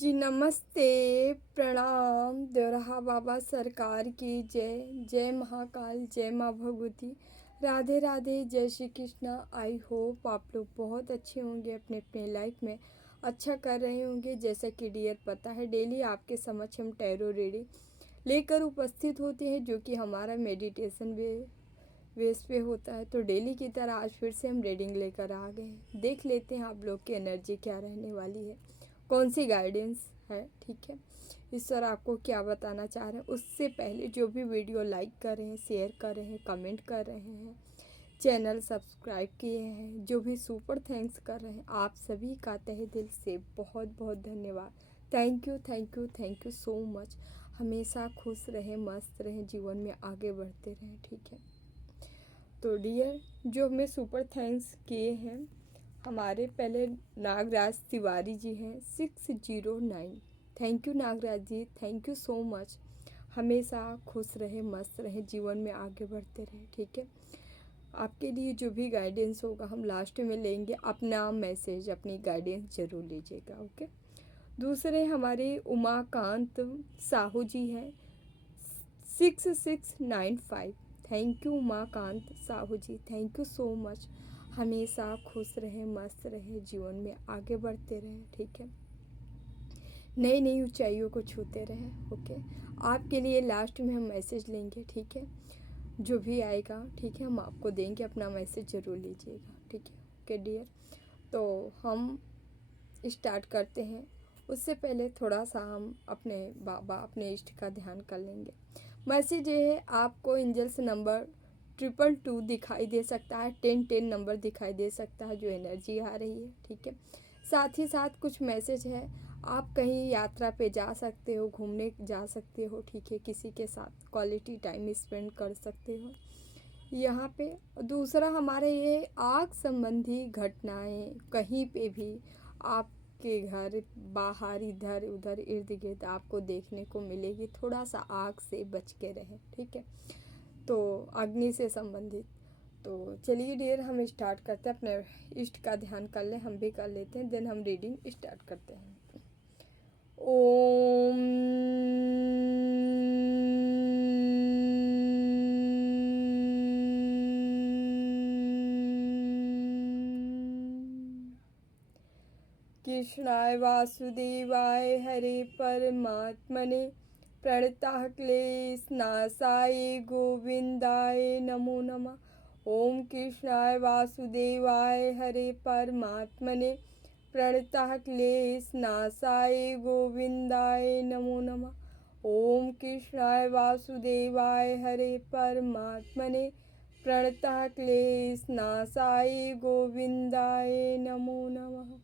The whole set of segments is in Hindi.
जी नमस्ते, प्रणाम। देवरहा बाबा सरकार की जय। जय महाकाल, जय माँ भगवती। राधे राधे, जय श्री कृष्णा। आई होप आप लोग बहुत अच्छे होंगे, अपने अपने लाइफ में अच्छा कर रहे होंगे। जैसा कि डियर पता है, डेली आपके समक्ष हम टैरो रीडिंग लेकर उपस्थित होते हैं, जो कि हमारा मेडिटेशन बेस पे होता है। तो डेली की तरह आज फिर से हम रीडिंग लेकर आ गए हैं। देख लेते हैं आप लोग की एनर्जी क्या रहने वाली है, कौन सी गाइडेंस है। ठीक है, ईश्वर आपको क्या बताना चाह रहे हैं। उससे पहले जो भी वीडियो लाइक कर रहे हैं, शेयर कर रहे हैं, कमेंट कर रहे हैं, चैनल सब्सक्राइब किए हैं, जो भी सुपर थैंक्स कर रहे हैं, आप सभी का तहे दिल से बहुत बहुत धन्यवाद। Thank you thank you thank you so much. हमेशा खुश रहें, मस्त रहें, जीवन में आगे बढ़ते रहें। ठीक है, तो डियर जो हमें सुपर थैंक्स किए हैं, हमारे पहले नागराज तिवारी जी हैं 609। Thank you Nagraj ji, thank you so much. हमेशा खुश रहे, मस्त रहे, जीवन में आगे बढ़ते रहे। ठीक है, आपके लिए जो भी गाइडेंस होगा हम लास्ट में लेंगे। अपना मैसेज, अपनी गाइडेंस जरूर लीजिएगा। ओके, दूसरे हमारे उमाकांत साहू जी हैं 6695। Thank you Umakant Sahu ji, thank you so much. हमेशा खुश रहें, मस्त रहें, जीवन में आगे बढ़ते रहें। ठीक है, नई नई ऊंचाइयों को छूते रहें। ओके, आपके लिए लास्ट में हम मैसेज लेंगे। ठीक है, जो भी आएगा, ठीक है, हम आपको देंगे। अपना मैसेज ज़रूर लीजिएगा। ठीक है, ओके डियर। तो हम स्टार्ट करते हैं। उससे पहले थोड़ा सा हम अपने बाबा, अपने इष्ट का ध्यान कर लेंगे। मैसेज ये है, आपको एंजल्स नंबर 222 दिखाई दे सकता है, 1010 नंबर दिखाई दे सकता है, जो एनर्जी आ रही है। ठीक है, साथ ही साथ कुछ मैसेज है, आप कहीं यात्रा पे जा सकते हो, घूमने जा सकते हो। ठीक है, किसी के साथ क्वालिटी टाइम स्पेंड कर सकते हो यहाँ पे। दूसरा हमारे ये आग संबंधी घटनाएं कहीं पे भी आपके घर बाहर इधर उधर इर्द गिर्द आपको देखने को मिलेगी। थोड़ा सा आग से बच के रहें। ठीक है, तो अग्नि से संबंधित। तो चलिए डियर, हम स्टार्ट करते हैं। अपने इष्ट का ध्यान कर लें, हम भी कर लेते हैं, देन हम रीडिंग स्टार्ट करते हैं। ओम कृष्णाय वासुदेवाय हरे परमात्मने प्रणतः क्लेशनाशाय गोविंदाय नमो नमः। ओम कृष्णाय वासुदेवाय हरे परमात्मने प्रणतः क्लेशनाशाय गोविंदाय नमो नमः। ओम कृष्णाय वासुदेवाय हरे परमात्मने प्रणतः क्लेशनाशाय गोविंदाय नमो नमः।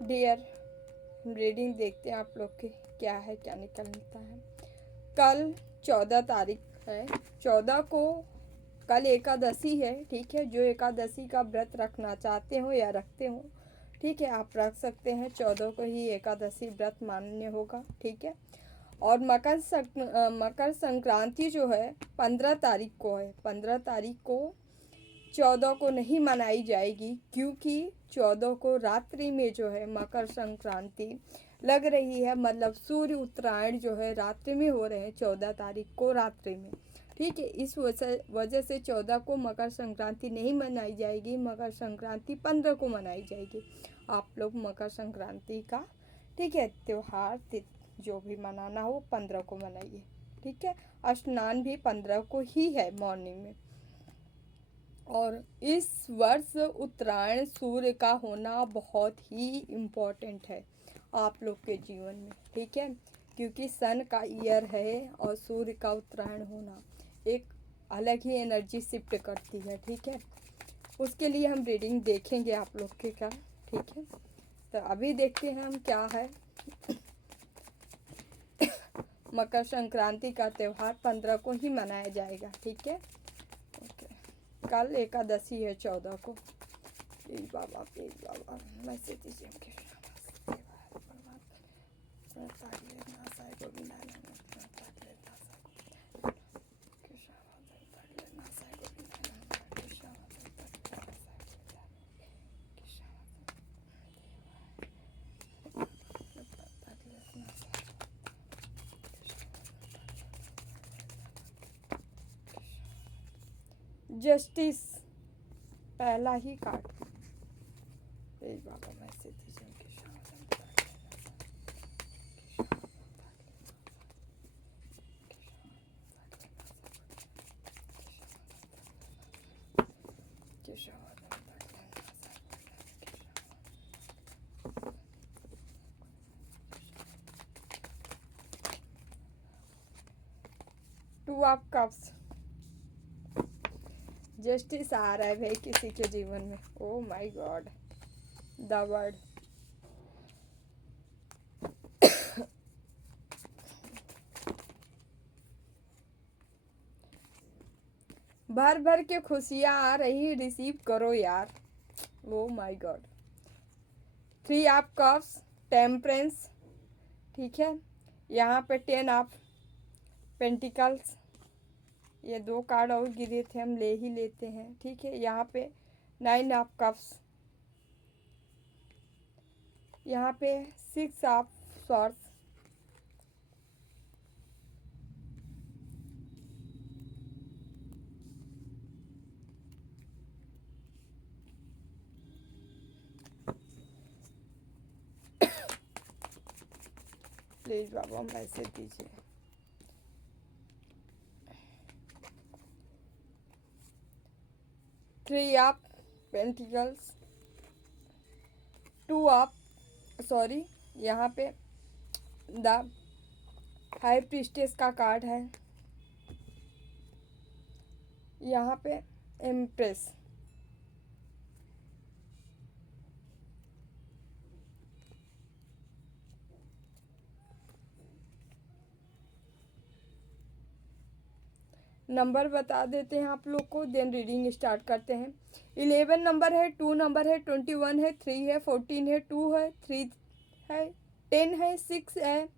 डियर, हम रीडिंग देखते हैं आप लोग के क्या है, क्या निकलता है। कल 14 तारीख है, 14 को कल एकादशी है। ठीक है, जो एकादशी का व्रत रखना चाहते हो या रखते हो, ठीक है, आप रख सकते हैं। 14 को ही एकादशी व्रत मान्य होगा। ठीक है, और मकर संक्रांति जो है 15 तारीख को है। 15 तारीख को 14 को नहीं मनाई जाएगी, क्योंकि 14 को रात्रि में जो है मकर संक्रांति लग रही है। मतलब सूर्य उत्तरायण जो है रात्रि में हो रहे हैं, 14 तारीख को रात्रि में। ठीक है, इस वजह से 14 को मकर संक्रांति नहीं मनाई जाएगी। मकर संक्रांति 15 को मनाई जाएगी। आप लोग मकर संक्रांति का, ठीक है, त्यौहार जो भी मनाना हो 15 को मनाइए। ठीक है, स्नान भी 15 को ही है मॉर्निंग में। और इस वर्ष उत्तरायण सूर्य का होना बहुत ही इम्पोर्टेंट है आप लोग के जीवन में। ठीक है, क्योंकि सन का ईयर है और सूर्य का उत्तरायण होना एक अलग ही एनर्जी शिफ्ट करती है। ठीक है, उसके लिए हम रीडिंग देखेंगे आप लोग के का। ठीक है, तो अभी देखते हैं हम क्या है। मकर संक्रांति का त्यौहार 15 को ही मनाया जाएगा। ठीक है, कल एकादशी है 14 को। प्लीज बाबा मैसेज दीजिए हमके जस्टिस पहला ही कार्ड प्लीज बाबा मैसेज दीजिए हमके टू ऑफ कप्स जस्टिस आ रहा है भाई किसी के जीवन में। Oh my God the word भर भर के खुशियाँ आ रही रिसीव करो यार। Oh my God three of cups temperance ठीक है। यहाँ पे 10 ऑफ पेंटिकल्स ये दो कार्ड और गिरे थे हम ले ही लेते हैं ठीक है। यहाँ पे 9 ऑफ कप्स यहाँ पे 6 ऑफ सॉर्ड्स प्लीज बाबा मैसेज दीजिए। Three of pentacles two of sorry यहाँ पे द हाई प्रीस्टेस का कार्ड है। यहाँ पे एम्प्रेस नंबर बता देते हैं आप लोग को देन रीडिंग स्टार्ट करते हैं। 11 नंबर है, 2 नंबर है, 21 है, 3 है, 14 है, 2 है, 3 है, 10 है, 6 है,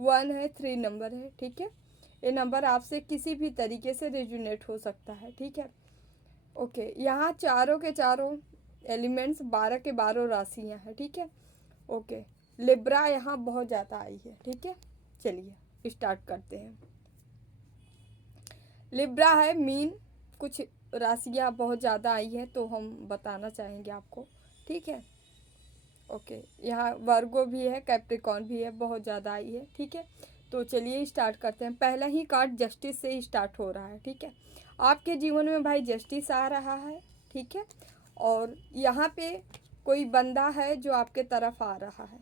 1 है, 3 नंबर है ठीक है। ये नंबर आपसे किसी भी तरीके से रेजोनेट हो सकता है ठीक है। ओके यहाँ चारों के चारों एलिमेंट्स 12 के 12 राशियाँ हैं ठीक है। ओके लिब्रा यहाँ बहुत ज़्यादा आई है ठीक है। चलिए स्टार्ट करते हैं। लिब्रा है मीन कुछ राशियाँ बहुत ज़्यादा आई है तो हम बताना चाहेंगे आपको ठीक है। ओके यहाँ वर्गो भी है कैप्रिकॉन भी है बहुत ज़्यादा आई है ठीक है। तो चलिए स्टार्ट करते हैं। पहला ही कार्ड जस्टिस से ही स्टार्ट हो रहा है ठीक है। आपके जीवन में भाई जस्टिस आ रहा है ठीक है। और यहाँ पे कोई बंदा है जो आपके तरफ आ रहा है।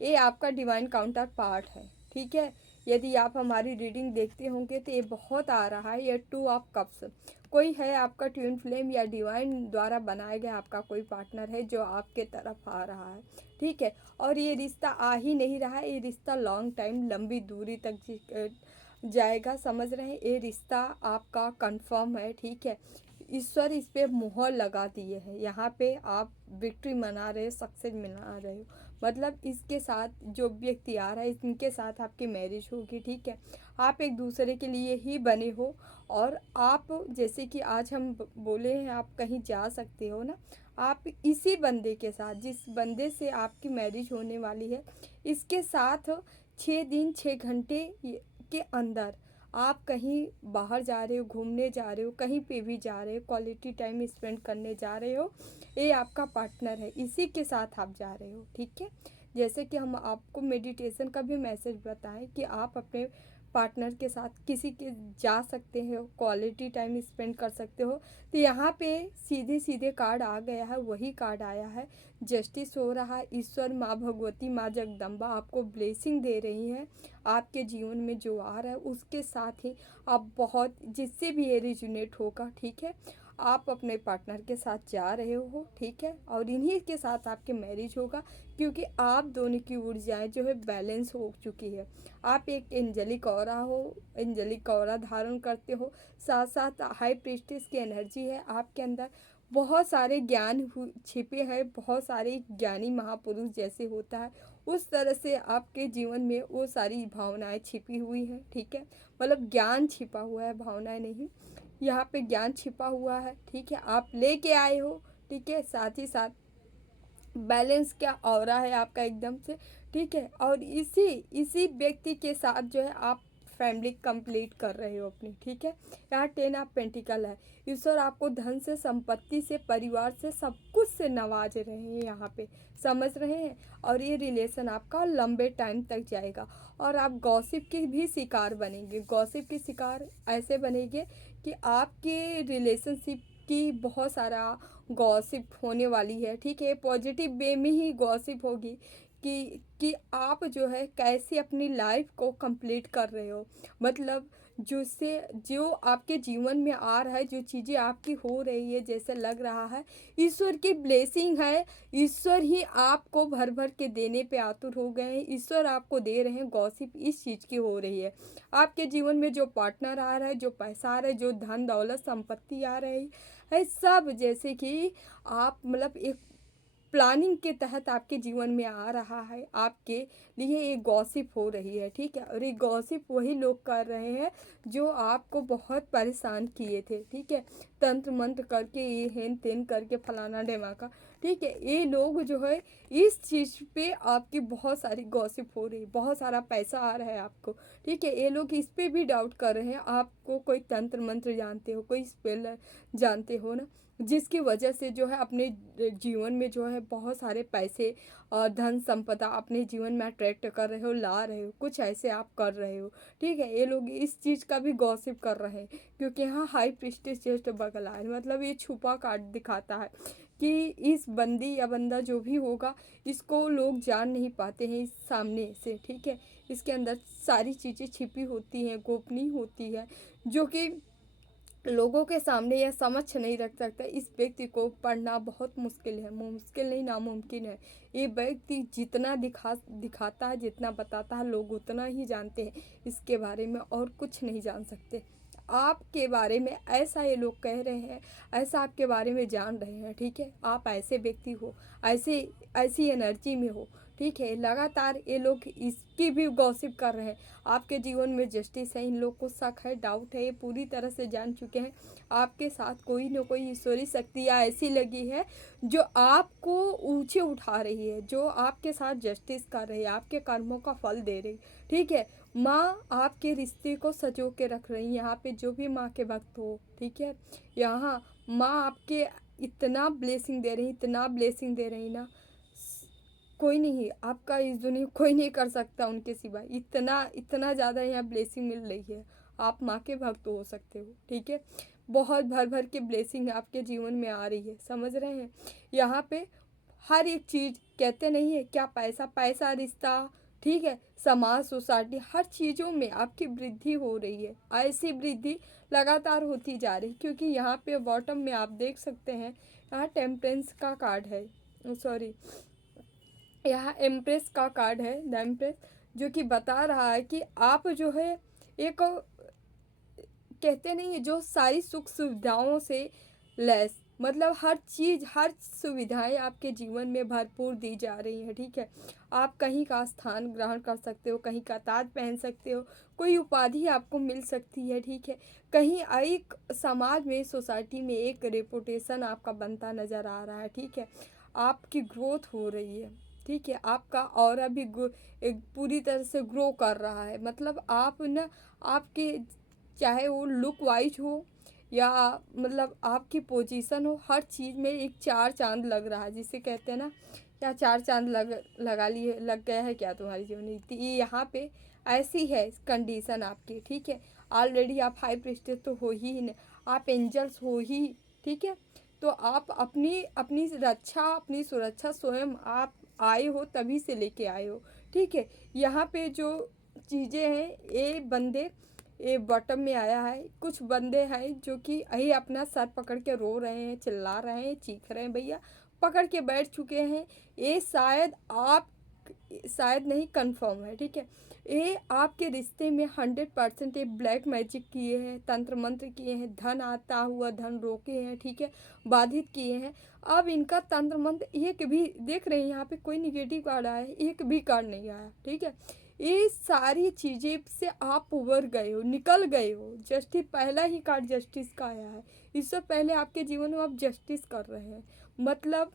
ये आपका डिवाइन काउंटर पार्ट है ठीक है। यदि आप हमारी रीडिंग देखते होंगे तो ये बहुत आ रहा है। ये 2 ऑफ कप्स कोई है आपका ट्विन फ्लेम या डिवाइन द्वारा बनाया गया आपका कोई पार्टनर है जो आपके तरफ आ रहा है ठीक है। और ये रिश्ता आ ही नहीं रहा है, ये रिश्ता लॉन्ग टाइम लंबी दूरी तक जाएगा समझ रहे हैं। ये रिश्ता आपका कंफर्म है ठीक है। ईश्वर इस पे मुहर लगा दिए हैं। यहाँ पे आप विक्ट्री मना रहे हो सक्सेस मना रहे हो मतलब इसके साथ जो व्यक्ति आ रहा है इनके साथ आपकी मैरिज होगी ठीक है। आप एक दूसरे के लिए ही बने हो और आप जैसे कि आज हम बोले हैं आप कहीं जा सकते हो ना। आप इसी बंदे के साथ जिस बंदे से आपकी मैरिज होने वाली है इसके साथ 6 दिन 6 घंटे के अंदर आप कहीं बाहर जा रहे हो घूमने जा रहे हो कहीं पे भी जा रहे हो क्वालिटी टाइम स्पेंड करने जा रहे हो। ये आपका पार्टनर है इसी के साथ आप जा रहे हो ठीक है। जैसे कि हम आपको मेडिटेशन का भी मैसेज बताएं कि आप अपने पार्टनर के साथ किसी के जा सकते हो क्वालिटी टाइम स्पेंड कर सकते हो। तो यहाँ पे सीधे सीधे कार्ड आ गया है वही कार्ड आया है जस्टिस हो रहा है। ईश्वर माँ भगवती माँ जगदम्बा आपको ब्लेसिंग दे रही हैं। आपके जीवन में जो आ रहा है उसके साथ ही आप बहुत जिससे भी ये रिजोनेट होगा ठीक है। आप अपने पार्टनर के साथ जा रहे हो ठीक है और इन्हीं के साथ आपके मैरिज होगा क्योंकि आप दोनों की ऊर्जाएं जो है बैलेंस हो चुकी है। आप एक एंजेलिक ऑरा हो एंजेलिक ऑरा धारण करते हो साथ साथ हाई प्रीस्टेस की एनर्जी है आपके अंदर। बहुत सारे ज्ञान छिपे हैं, बहुत सारे ज्ञानी महापुरुष जैसे होता है उस तरह से आपके जीवन में वो सारी भावनाएं छिपी हुई हैं, ठीक है। मतलब ज्ञान छिपा हुआ है, भावनाएं नहीं। यहाँ पे ज्ञान छिपा हुआ है, ठीक है, आप लेके आए हो, ठीक है। साथ ही साथ बैलेंस क्या ऑरा है आपका एकदम से, ठीक है। और इसी इसी व्यक्ति के साथ जो है आप फैमिली कंप्लीट कर रहे हो अपनी, ठीक है। यहाँ 10 ऑफ पेंटिकल है। ईश्वर आपको धन से, संपत्ति से, परिवार से, सब कुछ से नवाज रहे हैं यहाँ पे, समझ रहे हैं। और ये रिलेशन आपका लंबे टाइम तक जाएगा। और आप गॉसिप के भी शिकार बनेंगे। गॉसिप के शिकार ऐसे बनेंगे कि आपके रिलेशनशिप की बहुत सारा गॉसिप होने वाली है, ठीक है। पॉजिटिव वे में ही गॉसिप होगी कि आप जो है कैसे अपनी लाइफ को कंप्लीट कर रहे हो। मतलब जो आपके जीवन में आ रहा है, जो चीज़ें आपकी हो रही है, जैसे लग रहा है ईश्वर की ब्लेसिंग है। ईश्वर ही आपको भर भर के देने पे आतुर हो गए हैं। ईश्वर आपको दे रहे हैं। गॉसिप इस चीज़ की हो रही है। आपके जीवन में जो पार्टनर आ रहा है, जो पैसा आ रहा है, जो धन दौलत संपत्ति आ रही है, सब जैसे कि आप मतलब एक प्लानिंग के तहत आपके जीवन में आ रहा है, आपके लिए एक गॉसिप हो रही है, ठीक है। और ये गॉसिप वही लोग कर रहे हैं जो आपको बहुत परेशान किए थे, ठीक है। तंत्र मंत्र करके, ये हेन तेन करके, फलाना ढेमाका, ठीक है। ये लोग जो है इस चीज़ पे आपकी बहुत सारी गॉसिप हो रही है, बहुत सारा पैसा आ रहा है आपको, ठीक है। ये लोग इस पे भी डाउट कर रहे हैं आपको कोई तंत्र मंत्र जानते हो, कोई स्पेल जानते हो ना, जिसकी वजह से जो है अपने जीवन में जो है बहुत सारे पैसे और धन संपदा अपने जीवन में अट्रैक्ट कर रहे हो, ला रहे हो, कुछ ऐसे आप कर रहे हो, ठीक है। ये लोग इस चीज़ का भी गॉसिप कर रहे हैं क्योंकि यहाँ हाई प्रीस्टेस जस्ट बगल आए, मतलब ये छुपा कार्ड दिखाता है कि इस बंदी या बंदा जो भी होगा, इसको लोग जान नहीं पाते हैं इस सामने से, ठीक है। इसके अंदर सारी चीज़ें छिपी होती हैं, गोपनीय होती है, जो कि लोगों के सामने यह समझ नहीं रख सकता। इस व्यक्ति को पढ़ना बहुत मुश्किल है, मुश्किल नहीं नामुमकिन है। ये व्यक्ति जितना दिखाता है, जितना बताता है, लोग उतना ही जानते हैं इसके बारे में, और कुछ नहीं जान सकते आपके बारे में। ऐसा ये लोग कह रहे हैं, ऐसा आपके बारे में जान रहे हैं, ठीक है। आप ऐसे व्यक्ति हो, ऐसी एनर्जी में हो, ठीक है। लगातार ये लोग इसकी भी गॉसिप कर रहे हैं। आपके जीवन में जस्टिस है, इन लोग को शक है, डाउट है, ये पूरी तरह से जान चुके हैं आपके साथ कोई ना कोई ईश्वरी शक्तियाँ ऐसी लगी है जो आपको ऊंचे उठा रही है, जो आपके साथ जस्टिस कर रही है, आपके कर्मों का फल दे रही, ठीक है। माँ आपके रिश्ते को सजो के रख रही है। यहाँ पे जो भी माँ के भक्त हो, ठीक है, यहाँ माँ आपके इतना ब्लेसिंग दे रही, इतना ब्लेसिंग दे रही ना, कोई नहीं आपका इस दुनिया कोई नहीं कर सकता उनके सिवा। इतना इतना ज़्यादा यहाँ ब्लेसिंग मिल रही है। आप माँ के भक्त हो सकते हो, ठीक है। बहुत भर भर के ब्लेसिंग आपके जीवन में आ रही है, समझ रहे हैं। यहाँ पे हर एक चीज़ कहते नहीं है क्या, पैसा पैसा रिश्ता, ठीक है, समाज सोसाइटी, हर चीज़ों में आपकी वृद्धि हो रही है। ऐसी वृद्धि लगातार होती जा रही है क्योंकि यहाँ पे बॉटम में आप देख सकते हैं, यहाँ टेम्परेंस का कार्ड है, सॉरी, यहाँ एम्प्रेस का कार्ड है, द एम्प्रेस, जो कि बता रहा है कि आप जो है एक कहते नहीं है जो सारी सुख सुविधाओं से लैस, मतलब हर चीज़, हर सुविधाएं आपके जीवन में भरपूर दी जा रही हैं, ठीक है। आप कहीं का स्थान ग्रहण कर सकते हो, कहीं का ताज पहन सकते हो, कोई उपाधि आपको मिल सकती है, ठीक है। कहीं एक समाज में, सोसाइटी में एक रेपुटेशन आपका बनता नज़र आ रहा है, ठीक है। आपकी ग्रोथ हो रही है, ठीक है। आपका ऑरा भी एक पूरी तरह से ग्रो कर रहा है। मतलब आप ना, आपके चाहे वो लुक वाइज हो या मतलब आपकी पोजीशन हो, हर चीज़ में एक चार चांद लग रहा है, जिसे कहते हैं ना, क्या चार चांद लगा लिए, लग गया है क्या तुम्हारी जीवन में। ये यहाँ पे ऐसी है कंडीशन आपकी, ठीक है। ऑलरेडी आप हाई प्रीस्टेस तो हो ही नहीं, आप एंजल्स हो ही, ठीक है। तो आप अपनी अपनी रक्षा, अपनी सुरक्षा स्वयं आप आए हो, तभी से लेके आए हो, ठीक है। यहाँ पे जो चीज़ें हैं, ये बंदे, ये बॉटम में आया है, कुछ बंदे हैं जो कि यही अपना सर पकड़ के रो रहे हैं, चिल्ला रहे हैं, चीख रहे हैं, भैया पकड़ के बैठ चुके हैं। ये शायद आप शायद नहीं, कंफर्म है, ठीक है। ये आपके रिश्ते में 100% ये ब्लैक मैजिक किए हैं, तंत्र मंत्र किए हैं, धन आता हुआ धन रोके हैं, ठीक है, बाधित किए हैं। अब इनका तंत्र मंत्र एक भी, देख रहे हैं यहाँ पे कोई निगेटिव कार्ड आया है, एक भी कार्ड नहीं आया, ठीक है। ये सारी चीज़ें से आप उबर गए हो, निकल गए हो। जस्टिस, पहला ही कार्ड जस्टिस का आया है। इससे पहले आपके जीवन में आप जस्टिस कर रहे हैं, मतलब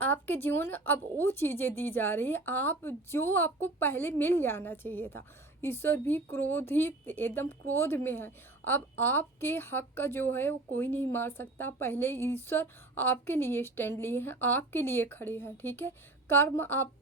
आपके जीवन में अब वो चीज़ें दी जा रही है आप, जो आपको पहले मिल जाना चाहिए था। ईश्वर भी क्रोधित, एकदम क्रोध में है। अब आपके हक का जो है वो कोई नहीं मार सकता। पहले ईश्वर आपके लिए स्टैंड लिए हैं, आपके लिए खड़े हैं, ठीक है। कर्म आप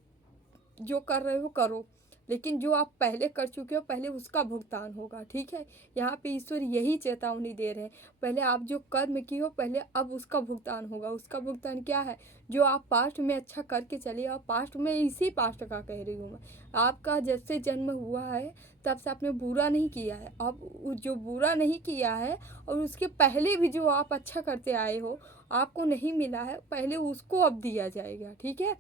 जो कर रहे हो करो, लेकिन जो आप पहले कर चुके हो पहले उसका भुगतान होगा, ठीक है। यहाँ पे ईश्वर यही चेतावनी दे रहे हैं, पहले आप जो कर्म किए हो पहले अब उसका भुगतान होगा। उसका भुगतान क्या है? जो आप पास्ट में अच्छा करके चले आओ, पास्ट में, इसी पास्ट का कह रही हूँ मैं, आपका जब से जन्म हुआ है तब से आपने बुरा नहीं किया है। अब जो बुरा नहीं किया है और उसके पहले भी जो आप अच्छा करते आए हो आपको नहीं मिला है, पहले उसको अब दिया जाएगा, ठीक है।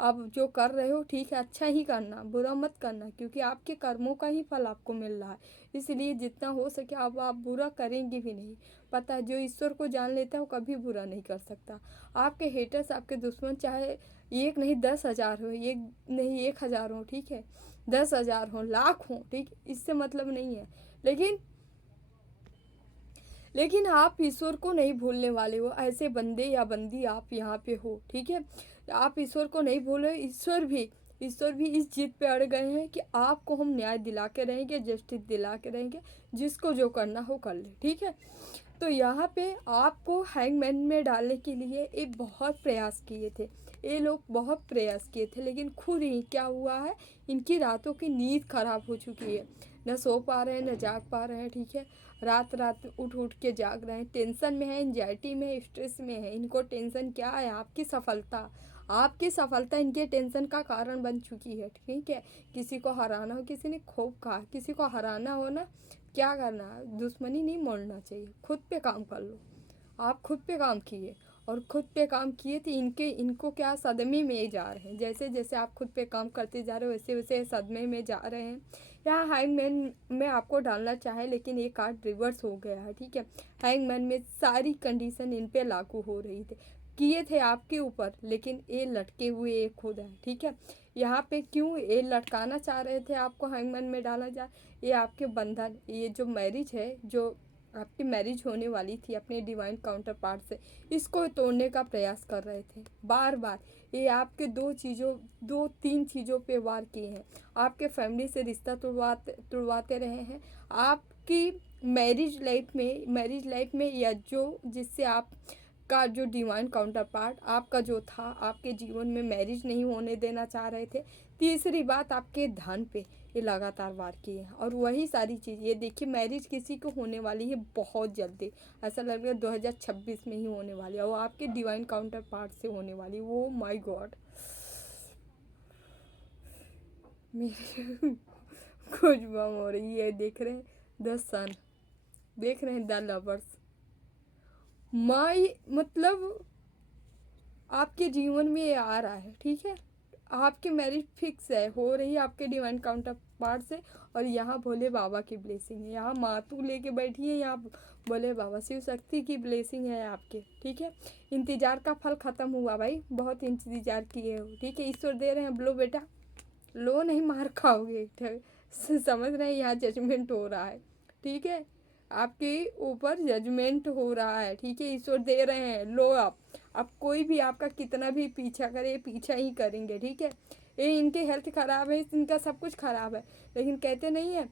अब जो कर रहे हो ठीक है, अच्छा ही करना, बुरा मत करना, क्योंकि आपके कर्मों का ही फल आपको मिल रहा है। इसलिए जितना हो सके अब आप बुरा करेंगे भी नहीं। पता है, जो ईश्वर को जान लेता है वो कभी बुरा नहीं कर सकता। आपके हेटर्स, आपके दुश्मन, चाहे एक नहीं 10,000 हो, एक नहीं 1,000 हो, ठीक है, 10,000 हो, लाख हो, ठीक, इससे मतलब नहीं है। लेकिन लेकिन आप ईश्वर को नहीं भूलने वाले हो। ऐसे बंदे या बंदी आप यहाँ पे हो, ठीक है। आप ईश्वर को नहीं भूले। ईश्वर भी इस जिद पे अड़ गए हैं कि आपको हम न्याय दिला के रहेंगे, जस्टिस दिला के रहेंगे, जिसको जो करना हो कर ले, ठीक है। तो यहाँ पे आपको हैंगमैन में डालने के लिए ये बहुत प्रयास किए थे, ये लोग बहुत प्रयास किए थे, लेकिन खुद ही क्या हुआ है, इनकी रातों की नींद खराब हो चुकी है। न सो पा रहे हैं, न जाग पा रहे हैं, ठीक है। रात रात उठ उठ के जाग रहे हैं, टेंशन में है, एंजाइटी में है, स्ट्रेस में है। इनको टेंशन क्या है? आपकी सफलता। आपकी सफलता इनके टेंशन का कारण बन चुकी है, ठीक है। किसी को हराना हो, किसी ने खूब कहा, किसी को हराना हो ना, क्या करना है, दुश्मनी नहीं मोड़ना चाहिए, खुद पे काम कर लो। आप खुद पे काम किए, और खुद पे काम किए तो इनको क्या, सदमे में जा रहे हैं। जैसे जैसे आप खुद पे काम करते जा रहे हो वैसे वैसे सदमे में जा रहे हैं। यहाँ हैंगमैन में आपको डालना चाहे, लेकिन ये कार्ड रिवर्स हो गया है, ठीक है। हैंगमैन में सारी कंडीशन इन पे लागू हो रही थी, किए थे आपके ऊपर, लेकिन ये लटके हुए एक खुद है, ठीक है। यहाँ पे क्यों ये लटकाना चाह रहे थे आपको, हैंगमैन में डाला जाए, ये आपके बंधन, ये जो मैरिज है, जो आपकी मैरिज होने वाली थी अपने डिवाइन काउंटर पार्ट से, इसको तोड़ने का प्रयास कर रहे थे बार बार। ये आपके दो तीन चीज़ों पे वार किए हैं। आपके फैमिली से रिश्ता तुड़वाते रहे हैं। आपकी मैरिज लाइफ में या जो जिससे आप का जो डिवाइन काउंटर पार्ट आपका जो था, आपके जीवन में मैरिज नहीं होने देना चाह रहे थे। तीसरी बात, आपके धन पे ये लगातार वार किए हैं। और वही सारी चीज़, ये देखिए, मैरिज किसी को होने वाली है बहुत जल्दी, ऐसा लग रहा है 2026 में ही होने वाली है, वो आपके डिवाइन काउंटर पार्ट से होने वाली। वो माय गॉड, मेरे कुछ बम हो रही है। देख रहे हैं द सन, देख रहे हैं द लवर्स, माई, मतलब आपके जीवन में ये आ रहा है, ठीक है। आपकी मैरिज फिक्स है, हो रही है आपके डिवाइन काउंटर पार्ट से। और यहाँ भोले बाबा की ब्लेसिंग है, यहाँ मातू लेके बैठी है, यहाँ भोले बाबा शिव शक्ति की ब्लेसिंग है आपके, ठीक है। इंतजार का फल खत्म हुआ भाई, बहुत इंतजार किए हो, ठीक है। ईश्वर दे रहे हैं, लो बेटा, लो, नहीं मार खाओगे, समझ रहे हैं, यहाँ जजमेंट हो रहा है, ठीक है। आपके ऊपर जजमेंट हो रहा है, ठीक है। ईश्वर दे रहे हैं, लो आप। अब कोई भी आपका कितना भी पीछा करे, पीछा ही करेंगे, ठीक है। ये इनकी हेल्थ खराब है, इनका सब कुछ खराब है, लेकिन कहते नहीं है,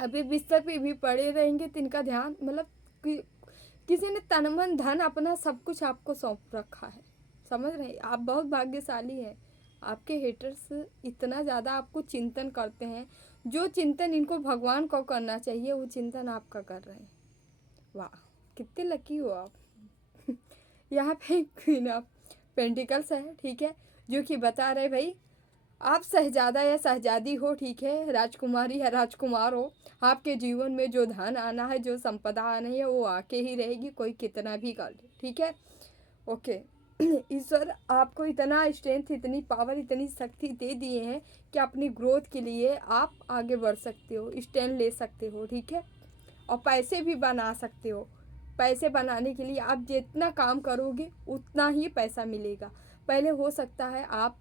अभी बिस्तर पे भी पड़े रहेंगे तो इनका ध्यान, मतलब किसी ने तन मन धन अपना सब कुछ आपको सौंप रखा है, समझ रहे हैं। आप बहुत भाग्यशाली हैं। आपके हेटर्स इतना ज़्यादा आपको चिंतन करते हैं, जो चिंतन इनको भगवान को करना चाहिए वो चिंतन आपका कर रहे हैं। वाह, कितने लकी हो आप। यहाँ पे क्वीन ऑफ पेंटिकल्स है, ठीक है, जो कि बता रहे भाई, आप शहजादा या शहजादी हो, ठीक है, राजकुमारी या राजकुमार हो, आपके जीवन में जो धन आना है, जो संपदा आना है, वो आके ही रहेगी, कोई कितना भी कर ले, ठीक है। ओके। ईश्वर आपको इतना स्ट्रेंथ, इतनी पावर, इतनी शक्ति दे दिए हैं कि अपनी ग्रोथ के लिए आप आगे बढ़ सकते हो, स्टैंड ले सकते हो, ठीक है। और पैसे भी बना सकते हो। पैसे बनाने के लिए आप जितना काम करोगे उतना ही पैसा मिलेगा। पहले हो सकता है आप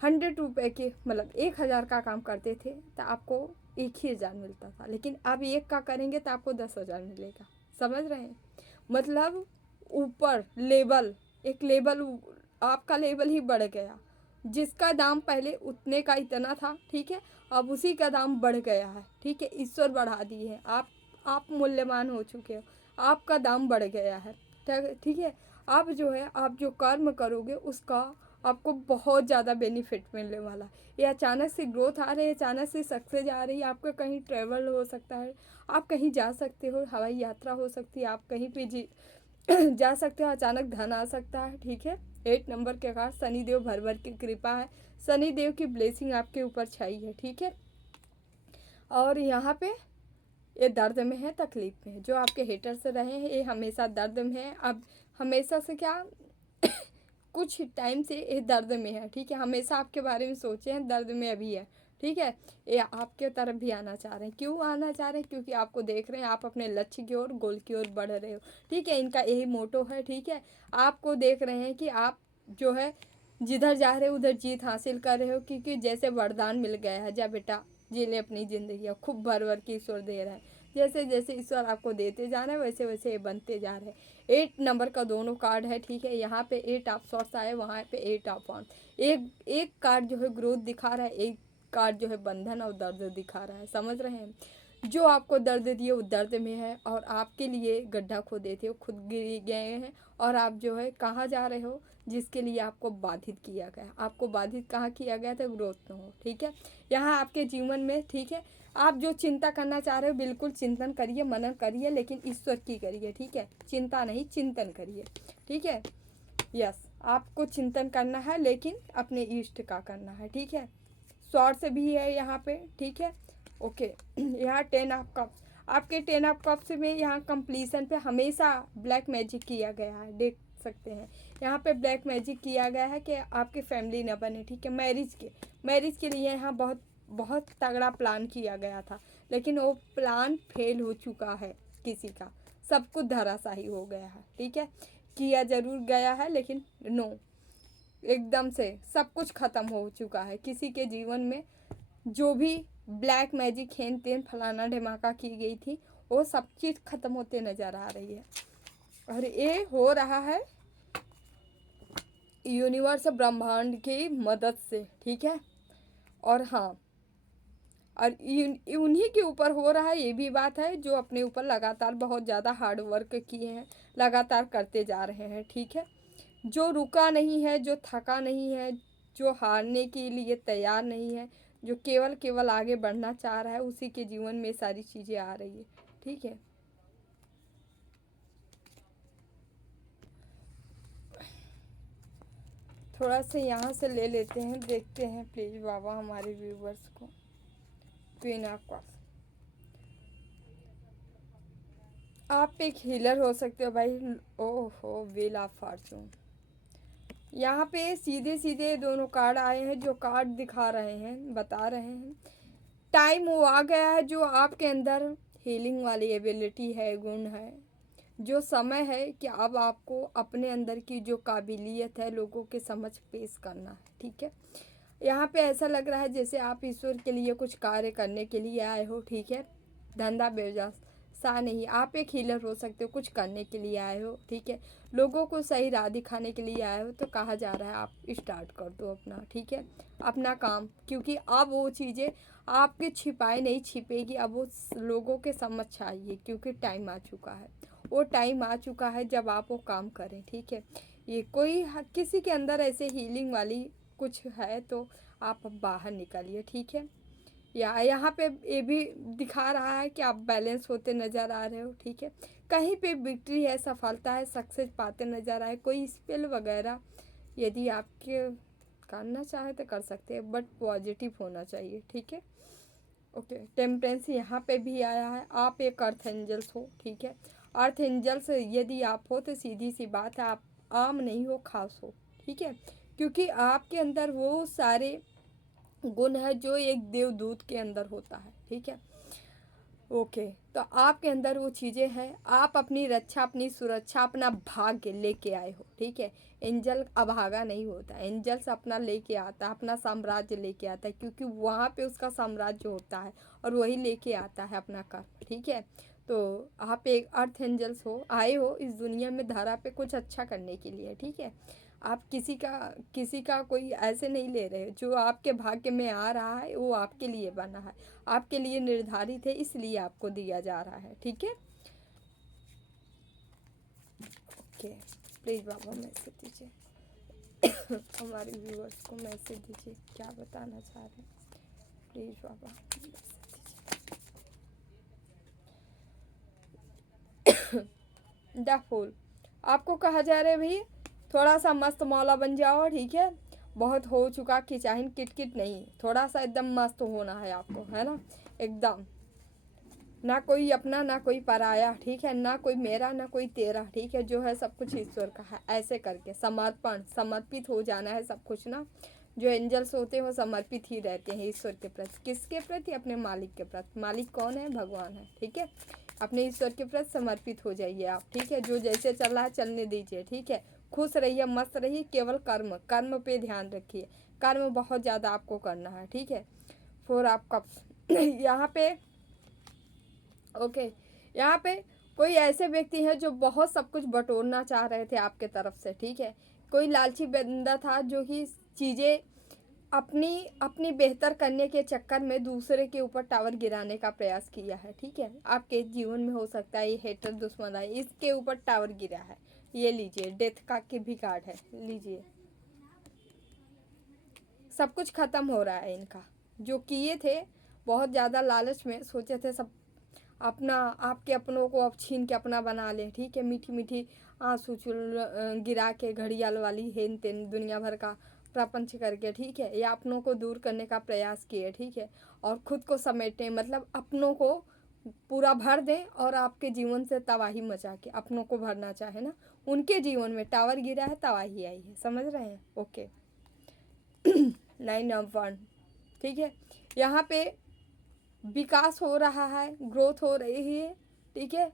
100 रुपये के, मतलब 1000 का काम करते थे तो आपको 1000 मिलता था, लेकिन अब एक का करेंगे तो आपको 10,000 मिलेगा। समझ रहे हैं? मतलब ऊपर लेवल, एक लेवल, आपका लेवल ही बढ़ गया। जिसका दाम पहले उतने का इतना था, ठीक है, अब उसी का दाम बढ़ गया है, ठीक है। ईश्वर बढ़ा दिए हैं, आप मूल्यवान हो चुके हो, आपका दाम बढ़ गया है, ठीक है। अब जो है, आप जो कर्म करोगे उसका आपको बहुत ज़्यादा बेनिफिट मिलने वाला है। ये अचानक से ग्रोथ आ रही है, अचानक से सक्सेस आ रही है, आपका कहीं ट्रैवल हो सकता है, आप कहीं जा सकते हो, हवाई यात्रा हो सकती है, आप कहीं पे जा सकते हो, अचानक धन आ सकता है, ठीक है। 8 नंबर के आकार, शनिदेव भर भर की कृपा है, शनिदेव की ब्लेसिंग आपके ऊपर छाई है, ठीक है। और यहाँ पे ये दर्द में है, तकलीफ में है, जो आपके हेटर से रहे हैं ये हमेशा दर्द में है। अब हमेशा से क्या कुछ टाइम से ये दर्द में है, ठीक है। हमेशा आपके बारे में सोचे हैं, दर्द में अभी है, ठीक है। ये आपके तरफ भी आना चाह रहे हैं। क्यों आना चाह रहे हैं? क्योंकि आपको देख रहे हैं आप अपने लक्ष्य की ओर, गोल की ओर बढ़ रहे हो, ठीक है। इनका यही मोटो है, ठीक है। आपको देख रहे हैं कि आप जो है जिधर जा रहे हो उधर जीत हासिल कर रहे हो, क्योंकि जैसे वरदान मिल गया है, जा बेटा जी ले अपनी ज़िंदगी, खूब भर भर के ईश्वर दे रहा है। जैसे जैसे ईश्वर आपको देते जा रहे हैं वैसे वैसे ये बनते जा रहे हैं। 8 नंबर का दोनों कार्ड है, ठीक है। यहाँ पे 8 ऑफ सॉर्ट्स आए, वहाँ पे 8 ऑफ वांड्स। एक एक कार्ड जो है ग्रोथ दिखा रहा है, एक कार्ड जो है बंधन और दर्द दिखा रहा है। समझ रहे हैं? जो आपको दर्द दिए वो दर्द में है, और आपके लिए गड्ढा खोदे थे वो खुद गिर गए हैं। और आप जो है कहाँ जा रहे हो, जिसके लिए आपको बाधित किया गया। आपको बाधित कहाँ किया गया था? ग्रोथ में हो, ठीक है। यहाँ आपके जीवन में, ठीक है, आप जो चिंता करना चाह रहे हो बिल्कुल चिंतन करिए, मनन करिए, लेकिन ईश्वर की करिए, ठीक है। चिंता नहीं, चिंतन करिए, ठीक है। यस, आपको चिंतन करना है, लेकिन अपने इष्ट का करना है, ठीक है। स्वॉर्ड से भी है यहाँ पे, ठीक है। ओके। यहाँ 10 ऑफ कप्स, आपके 10 ऑफ कप्स में यहाँ कंप्लीसन पे हमेशा ब्लैक मैजिक किया गया है, देख सकते हैं। यहाँ पे ब्लैक मैजिक किया गया है कि आपकी फैमिली न बने, ठीक है। मैरिज के लिए यहाँ बहुत बहुत तगड़ा प्लान किया गया था, लेकिन वो प्लान फेल हो चुका है किसी का, सब कुछ धराशायी हो गया है, ठीक है। किया जरूर गया है, लेकिन नो, एकदम से सब कुछ ख़त्म हो चुका है किसी के जीवन में। जो भी ब्लैक मैजिक हेन तेन फलाना ढमाका की गई थी, वो सब चीज़ ख़त्म होते नज़र आ रही है। और ये हो रहा है यूनिवर्स, ब्रह्मांड की मदद से, ठीक है। और हाँ, और उन्हीं के ऊपर हो रहा है, ये भी बात है, जो अपने ऊपर लगातार बहुत ज़्यादा हार्ड वर्क किए हैं, लगातार करते जा रहे हैं, ठीक है। जो रुका नहीं है, जो थका नहीं है, जो हारने के लिए तैयार नहीं है, जो केवल केवल आगे बढ़ना चाह रहा है, उसी के जीवन में सारी चीज़ें आ रही है, ठीक है। थोड़ा सा यहाँ से ले लेते हैं, देखते हैं प्लीज़ बाबा हमारे व्यूवर्स को। क्वीन ऑफ कप्स, आप एक हीलर हो सकते हो भाई। ओहो, व्हील ऑफ फॉर्चून, यहाँ पे सीधे सीधे दोनों कार्ड आए हैं, जो कार्ड दिखा रहे हैं, बता रहे हैं टाइम वो आ गया है, जो आपके अंदर हीलिंग वाली एबिलिटी है, गुण है, जो समय है कि अब आपको अपने अंदर की जो काबिलियत है लोगों के समझ पेश करना है, ठीक है। यहाँ पे ऐसा लग रहा है जैसे आप ईश्वर के लिए कुछ कार्य करने के लिए आए हो, ठीक है। धंधा व्यवसाय नहीं, आप एक हीलर हो सकते हो, कुछ करने के लिए आए हो, ठीक है। लोगों को सही राह दिखाने के लिए आए हो, तो कहा जा रहा है आप स्टार्ट कर दो अपना, ठीक है, अपना काम, क्योंकि अब वो चीज़ें आपके छिपाए नहीं छिपेगी, अब वो लोगों के समझ चाहिए, क्योंकि टाइम आ चुका है। वो टाइम आ चुका है जब आप वो काम करें, ठीक है। ये कोई किसी के अंदर ऐसे हीलिंग वाली कुछ है तो आप बाहर निकलिए, ठीक है। या यहाँ पे ये भी दिखा रहा है कि आप बैलेंस होते नज़र आ रहे हो, ठीक है। कहीं पे विक्ट्री है, सफलता है, सक्सेस पाते नज़र आए। कोई स्पेल वगैरह यदि आपके करना चाहे तो कर सकते हैं, बट पॉजिटिव होना चाहिए, ठीक है। ओके, टेम्परेंस यहाँ पे भी आया है, आप एक अर्थ एंजल्स हो, ठीक है। अर्थ एंजल्स यदि आप हो तो सीधी सी बात है, आप आम नहीं हो, खास हो, ठीक है, क्योंकि आपके अंदर वो सारे गुण है जो एक देवदूत के अंदर होता है, ठीक है। ओके, तो आपके अंदर वो चीज़ें हैं, आप अपनी रक्षा, अपनी सुरक्षा, अपना भाग्य लेके आए हो, ठीक है। एंजल अभागा नहीं होता, एंजल्स अपना लेके आता है, अपना साम्राज्य लेके आता है, क्योंकि वहाँ पे उसका साम्राज्य होता है और वही लेके आता है अपना कर्म, ठीक है। तो आप एक अर्थ एंजल्स हो, आए हो इस दुनिया में धरा पे कुछ अच्छा करने के लिए, ठीक है। आप किसी का कोई ऐसे नहीं ले रहे, जो आपके भाग्य में आ रहा है वो आपके लिए बना है, आपके लिए निर्धारित है, इसलिए आपको दिया जा रहा है, ठीक है। ओके, प्लीज़ बाबा मैसेज दीजिए। हमारे व्यूअर्स को मैसेज दीजिए, क्या बताना चाह रहे हैं, प्लीज़ बाबा मैसेज दीजिए। द फूल, आपको कहा जा रहा है भाई थोड़ा सा मस्त मौला बन जाओ, ठीक है। बहुत हो चुका खिंचाहिन किटकिट नहीं, थोड़ा सा एकदम मस्त होना है आपको, है ना, एकदम ना कोई अपना ना कोई पराया, ठीक है, ना कोई मेरा ना कोई तेरा, ठीक है, जो है सब कुछ ईश्वर का है, ऐसे करके समर्पण, समर्पित हो जाना है सब कुछ ना। जो एंजल्स होते हैं वो समर्पित ही रहते हैं ईश्वर के प्रति, किसके प्रति, अपने मालिक के प्रति। मालिक कौन है, भगवान है, ठीक है। अपने ईश्वर के प्रति समर्पित हो जाइए आप, ठीक है। जो जैसे चल रहा है चलने दीजिए, ठीक है। खुश रहिए, मस्त रहिए, केवल कर्म, कर्म पे ध्यान रखिए, कर्म बहुत ज़्यादा आपको करना है, ठीक है। फोर ऑफ कप्स यहाँ पे, ओके, यहाँ पे कोई ऐसे व्यक्ति हैं जो बहुत सब कुछ बटोरना चाह रहे थे आपके तरफ से, ठीक है। कोई लालची बंदा था जो कि चीज़ें अपनी अपनी बेहतर करने के चक्कर में दूसरे के ऊपर टावर गिराने का प्रयास किया है, ठीक है। आपके जीवन में हो सकता है ये हेटर दुश्मन है, इसके ऊपर टावर गिरा है, ये लीजिए, डेथ का के भी कार्ड है, लीजिए। सब कुछ ख़त्म हो रहा है इनका, जो किए थे बहुत ज़्यादा लालच में, सोचे थे सब अपना, आपके अपनों को अब छीन के अपना बना लें, ठीक है। मीठी मीठी आंसू गिरा के, घड़ियाल वाली हेन तेन दुनिया भर का प्रपंच करके, ठीक है, या अपनों को दूर करने का प्रयास किए, ठीक है। और खुद को समेटें, मतलब अपनों को पूरा भर दें और आपके जीवन से तबाही मचा के अपनों को भरना चाहे ना, उनके जीवन में टावर गिरा है, तबाही आई है, समझ रहे हैं। ओके, 9 of 1, ठीक है। यहाँ पे विकास हो रहा है, ग्रोथ हो रही है, ठीक है,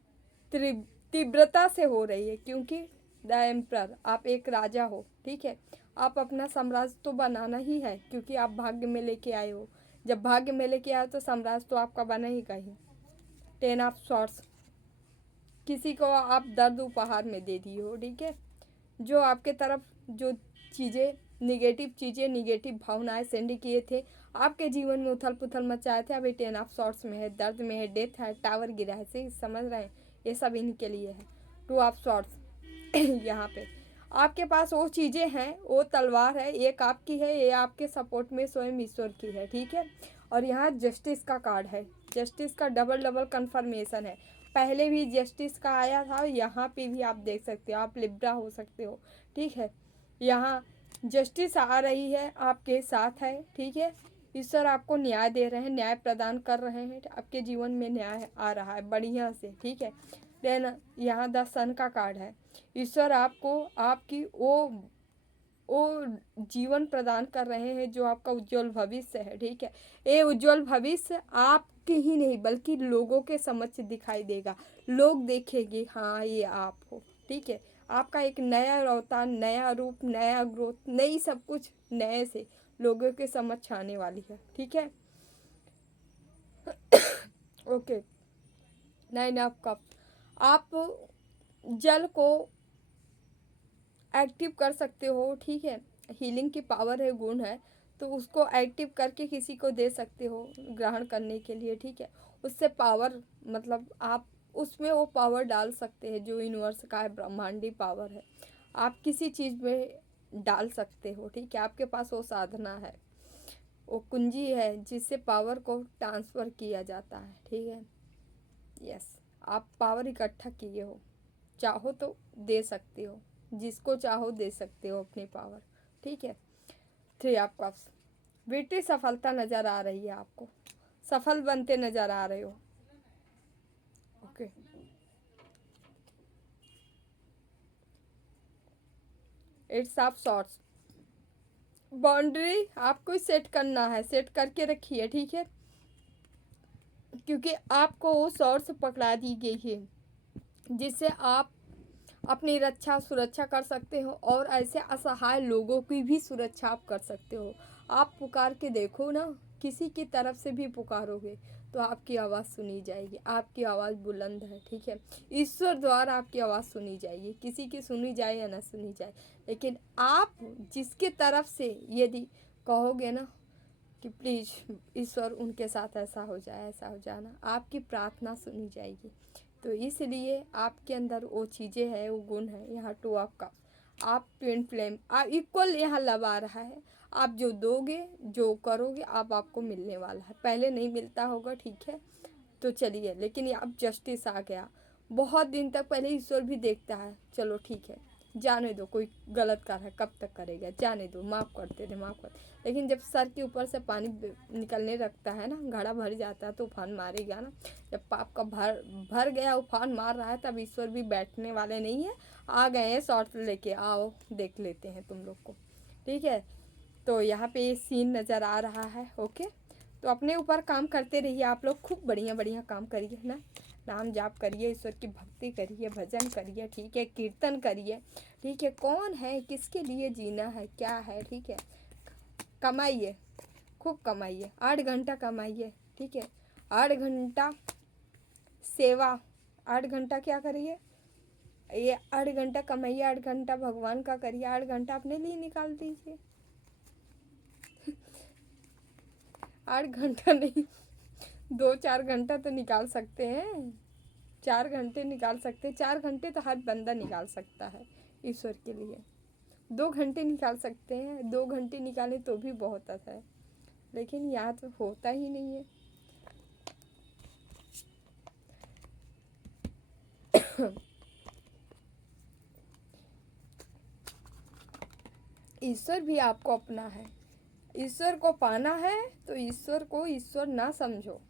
तीव्रता से हो रही है, क्योंकि द एम्परर, आप एक राजा हो, ठीक है। आप अपना साम्राज्य तो बनाना ही है, क्योंकि आप भाग्य में लेके आए हो। जब भाग्य में लेके आए तो साम्राज्य तो आपका बना ही कहीं। 10 of Swords, किसी को आप दर्द उपहार में दे दिए हो, ठीक है। जो आपके तरफ जो चीज़ें, निगेटिव भावनाएं सेंड किए थे, आपके जीवन में उथल पुथल मचाए थे, अभी 10 of Swords में है, दर्द में है, डेथ है, टावर गिरा है, सही समझ रहे हैं, ये सब इनके लिए है। 2 of Swords यहाँ पे आपके पास वो चीज़ें हैं, वो तलवार है, एक आपकी है, ये आपके सपोर्ट में स्वयं ईश्वर की है, ठीक है। और यहाँ जस्टिस का कार्ड है, जस्टिस का डबल डबल कन्फर्मेशन है। पहले भी जस्टिस का आया था, यहाँ पे भी आप देख सकते हो, आप लिब्रा हो सकते हो, ठीक है। यहाँ जस्टिस आ रही है, आपके साथ है, ठीक है। ईश्वर आपको न्याय दे रहे हैं, न्याय प्रदान कर रहे हैं, आपके जीवन में न्याय आ रहा है बढ़िया से, ठीक है। देन यहाँ 10 सन का कार्ड है, ईश्वर आपको आपकी वो जीवन प्रदान कर रहे हैं जो आपका उज्जवल भविष्य है, ठीक है। ये उज्जवल भविष्य आपके ही नहीं बल्कि लोगों के समक्ष दिखाई देगा, लोग देखेंगे हाँ ये आप हो, ठीक है। आपका एक नया अवतार, नया रूप, नया ग्रोथ, नई सब कुछ नए से लोगों के समक्ष आने वाली है, ठीक है। ओके, 9 of Cups, आप जल को एक्टिव कर सकते हो, ठीक है। हीलिंग की पावर है, गुण है, तो उसको एक्टिव करके किसी को दे सकते हो ग्रहण करने के लिए, ठीक है। उससे पावर, मतलब आप उसमें वो पावर डाल सकते हैं जो यूनिवर्स का है, ब्रह्मांडी पावर है, आप किसी चीज़ में डाल सकते हो, ठीक है। आपके पास वो साधना है, वो कुंजी है जिससे पावर को ट्रांसफ़र किया जाता है, ठीक है। यस, आप पावर इकट्ठा किए हो, चाहो तो दे सकते हो, जिसको चाहो दे सकते हो अपनी पावर, ठीक है। 3 of Cups, बेटी सफलता नज़र आ रही है, आपको सफल बनते नज़र आ रहे हो। Okay, it's of shorts. Boundary आपको सेट करना है, सेट करके रखिए, ठीक है, क्योंकि आपको वो शॉर्ट्स पकड़ा दी गई है जिससे आप अपनी रक्षा सुरक्षा कर सकते हो और ऐसे असहाय लोगों की भी सुरक्षा आप कर सकते हो। आप पुकार के देखो ना, किसी की तरफ से भी पुकारोगे तो आपकी आवाज़ सुनी जाएगी। आपकी आवाज़ बुलंद है, ठीक है, ईश्वर द्वारा आपकी आवाज़ सुनी जाएगी, किसी की सुनी जाए या ना सुनी जाए। लेकिन आप जिसके तरफ से यदि कहोगे ना कि प्लीज़ ईश्वर उनके साथ ऐसा हो जाए, ऐसा हो जाए ना, आपकी प्रार्थना सुनी जाएगी। तो इसलिए आपके अंदर वो चीज़ें हैं, वो गुण है। यहाँ टू ऑफ कप, आप ट्विन फ्लेम, आप इक्वल यहाँ लव आ रहा है। आप जो दोगे, जो करोगे, आपको मिलने वाला है। पहले नहीं मिलता होगा, ठीक है, तो चलिए, लेकिन ये अब जस्टिस आ गया। बहुत दिन तक पहले ईश्वर भी देखता है, चलो ठीक है, जाने दो, कोई गलत कर है, कब तक करेगा, जाने दो, माफ़ करते रहे, माफ़ कर। लेकिन जब सर के ऊपर से पानी निकलने लगता है ना, घड़ा भर जाता है तो उफान मारेगा ना। जब पाप का भर भर गया, उफान मार रहा है, तब ईश्वर भी बैठने वाले नहीं है। आ गए हैं शॉर्ट लेके, आओ देख लेते हैं तुम लोग को, ठीक है। तो यहाँ पे ये सीन नज़र आ रहा है, ओके। तो अपने ऊपर काम करते रहिए आप लोग, खूब बढ़िया बढ़िया काम करिए ना, नाम जाप करिए, ईश्वर की भक्ति करिए, भजन करिए, ठीक है, कीर्तन करिए, ठीक है। कौन है, किसके लिए जीना है, क्या है, ठीक है। कमाइए, खूब कमाइए, 8 घंटा कमाइए, ठीक है। 8 घंटा सेवा, 8 घंटा क्या करिए, ये 8 घंटा कमाइए, 8 घंटा भगवान का करिए, 8 घंटा अपने लिए निकाल दीजिए। 8 घंटा नहीं, 2-4 घंटा तो निकाल सकते हैं, 4 घंटे निकाल सकते हैं। 4 घंटे तो हर बंदा निकाल सकता है ईश्वर के लिए। 2 घंटे निकाल सकते हैं, 2 घंटे निकालें तो भी बहुत अच्छा है, लेकिन यहाँ तो होता ही नहीं है। ईश्वर भी आपको अपना है। ईश्वर को पाना है तो ईश्वर को ईश्वर ना समझो।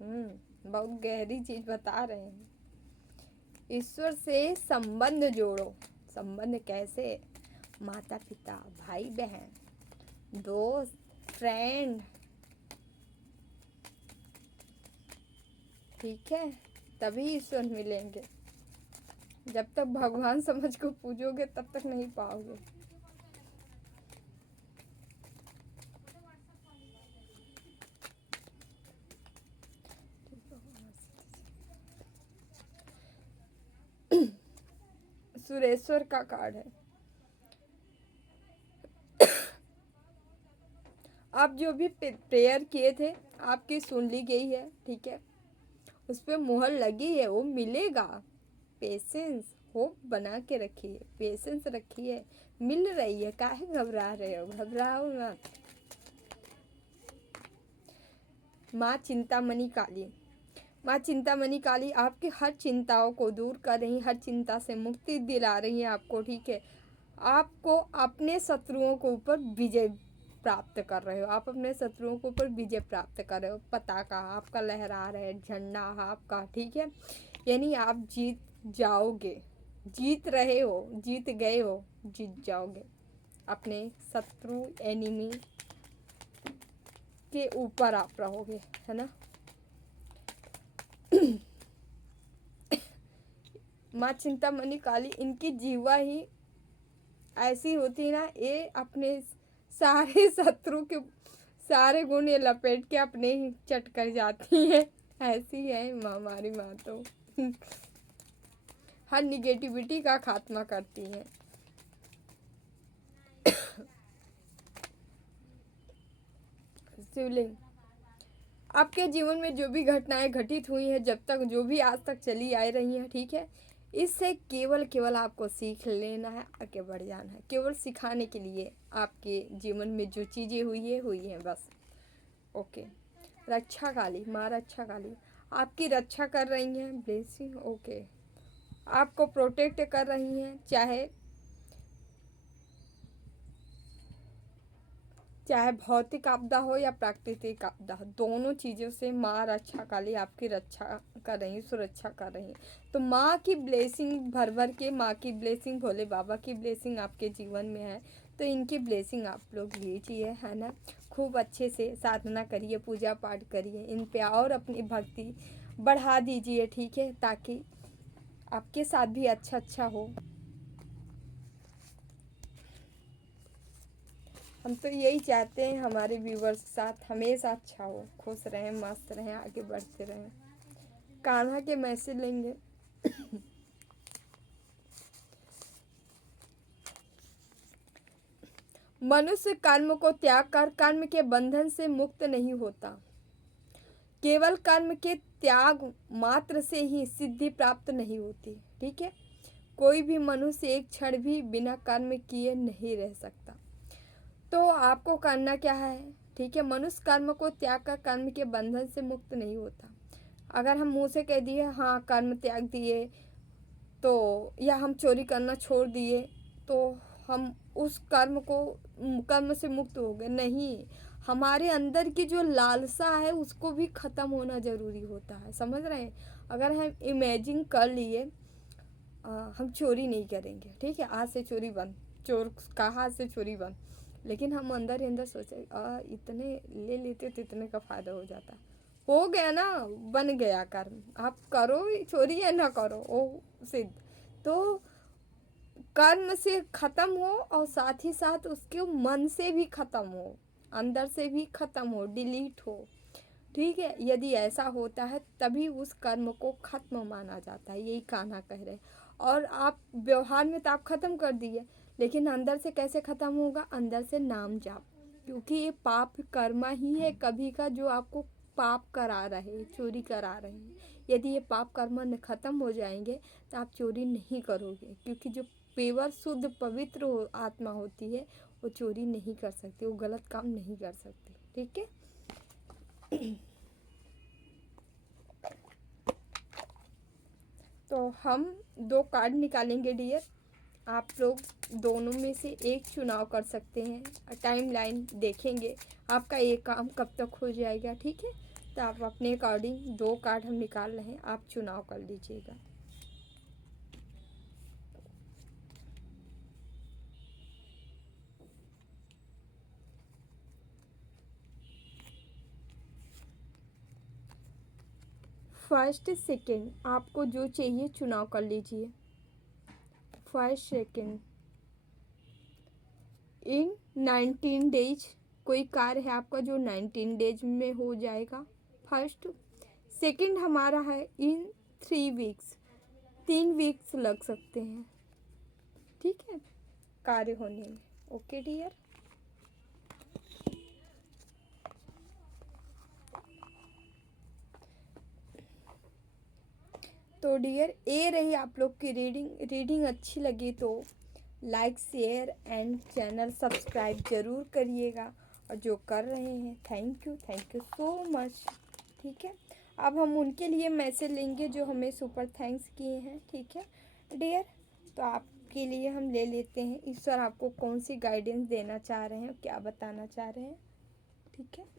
बहुत गहरी चीज बता रहे हैं। ईश्वर से संबंध जोड़ो। संबंध कैसे? माता पिता, भाई बहन, दोस्त, फ्रेंड, ठीक है, तभी ईश्वर मिलेंगे। जब तक भगवान समझ को पूजोगे तब तक नहीं पाओगे। सुरेश्वर का कार्ड है। आप जो भी प्रेयर किए थे आपकी सुन ली गई है, ठीक है, उस पर मुहर लगी है, वो मिलेगा। पेशेंस, होप बना के रखिए, पेशेंस रखिए, मिल रही है, काहे घबरा रहे हो, घबराओ मत। माँ चिंतामणि काली, माँ चिंतामणि काली आपकी हर चिंताओं को दूर कर रही, हर चिंता से मुक्ति दिला रही है आपको, ठीक है। आपको अपने शत्रुओं के ऊपर विजय प्राप्त कर रहे हो, आप अपने शत्रुओं के ऊपर विजय प्राप्त कर रहे हो। पताका आपका लहरा रहा है, झंडा आपका, ठीक है, यानी आप जीत जाओगे, जीत रहे हो, जीत गए हो, जीत जाओगे। अपने शत्रु एनिमी के ऊपर आप रहोगे, है ना। माँ चिंतामणि काली, इनकी जीवा ही ऐसी होती है ना, ये अपने सारे शत्रु के सारे गुण ये लपेट के अपने ही चट कर जाती है। ऐसी है माँ, हमारी माँ तो हर निगेटिविटी का खात्मा करती हैं। शिवलिंग, आपके जीवन में जो भी घटनाएं घटित हुई हैं, जब तक जो भी आज तक चली आ रही हैं, ठीक है, इससे केवल केवल आपको सीख लेना है, आगे बढ़ जाना है। केवल सिखाने के लिए आपके जीवन में जो चीज़ें हुई हैं बस, ओके। रक्षा काली, माँ रक्षा काली आपकी रक्षा कर रही हैं, ब्लेसिंग, ओके, आपको प्रोटेक्ट कर रही हैं, चाहे चाहे भौतिक आपदा हो या प्राकृतिक आपदा, दोनों चीज़ों से माँ रक्षा काली आपकी रक्षा कर रही है, सुरक्षा कर रही है। तो माँ की ब्लेसिंग भर भर के, माँ की ब्लेसिंग, भोले बाबा की ब्लेसिंग आपके जीवन में है। तो इनकी ब्लेसिंग आप लोग लीजिए, है ना। खूब अच्छे से साधना करिए, पूजा पाठ करिए इन पे, और अपनी भक्ति बढ़ा दीजिए, ठीक है, ताकि आपके साथ भी अच्छा अच्छा हो। हम तो यही चाहते हैं हमारे व्यूवर्स के साथ हमेशा अच्छा हो, खुश रहें, मस्त रहें, आगे बढ़ते रहें। कान्हा के मैसेज लेंगे। मनुष्य कर्म को त्याग कर कर्म के बंधन से मुक्त नहीं होता। केवल कर्म के त्याग मात्र से ही सिद्धि प्राप्त नहीं होती, ठीक है। कोई भी मनुष्य एक क्षण भी बिना कर्म किए नहीं रह सकता। तो आपको करना क्या है, ठीक है। मनुष्य कर्म को त्याग कर कर्म के बंधन से मुक्त नहीं होता। अगर हम मुंह से कह दिए हाँ कर्म त्याग दिए, तो या हम चोरी करना छोड़ दिए, तो हम उस कर्म से मुक्त हो गए, नहीं। हमारे अंदर की जो लालसा है उसको भी ख़त्म होना ज़रूरी होता है, समझ रहे हैं। अगर हम इमेजिन कर लिए हम चोरी नहीं करेंगे, ठीक है, आज से चोरी बंद, चोर का हाथ से चोरी बंद, लेकिन हम अंदर ही अंदर सोचे इतने ले लेते तो इतने का फ़ायदा हो जाता, हो गया ना, बन गया कर्म। आप करो चोरी या ना करो, वो सिद्ध। तो कर्म से ख़त्म हो और साथ ही साथ उसके मन से भी ख़त्म हो, अंदर से भी ख़त्म हो, डिलीट हो, ठीक है। यदि ऐसा होता है तभी उस कर्म को ख़त्म माना जाता है, यही कान्हा कह रहे हैं। और आप व्यवहार में तो आप ख़त्म कर दिए, लेकिन अंदर से कैसे ख़त्म होगा, अंदर से नाम जाप, क्योंकि ये पाप कर्मा ही है कभी का जो आपको पाप करा रहे, चोरी करा रहे हैं। यदि ये पाप कर्म ख़त्म हो जाएंगे तो आप चोरी नहीं करोगे, क्योंकि जो पेवर शुद्ध पवित्र आत्मा होती है वो चोरी नहीं कर सकती, वो गलत काम नहीं कर सकती, ठीक है। तो हम 2 कार्ड निकालेंगे डियर। आप लोग दोनों में से एक चुनाव कर सकते हैं। टाइम लाइन देखेंगे आपका ये काम कब तक हो जाएगा, ठीक है। तो आप अपने अकॉर्डिंग 2 कार्ड हम निकाल रहे हैं, आप चुनाव कर लीजिएगा। फर्स्ट सेकंड आपको जो चाहिए चुनाव कर लीजिए। फर्स्ट सेकंड इन 19 डेज, कोई कार्य है आपका जो 19 डेज में हो जाएगा। फर्स्ट सेकंड हमारा है इन 3 वीक्स, 3 वीक्स लग सकते हैं, ठीक है, कार्य होने में। Okay dear. तो डियर ये रही आप लोग की रीडिंग अच्छी लगी तो like share and channel subscribe ज़रूर करिएगा, और जो कर रहे हैं थैंक यू सो मच, ठीक है। अब हम उनके लिए मैसेज लेंगे जो हमें सुपर थैंक्स किए हैं, ठीक है डियर। तो आपके लिए हम ले लेते हैं, ईश्वर आपको कौन सी गाइडेंस देना चाह रहे हैं, क्या बताना चाह रहे हैं, ठीक है।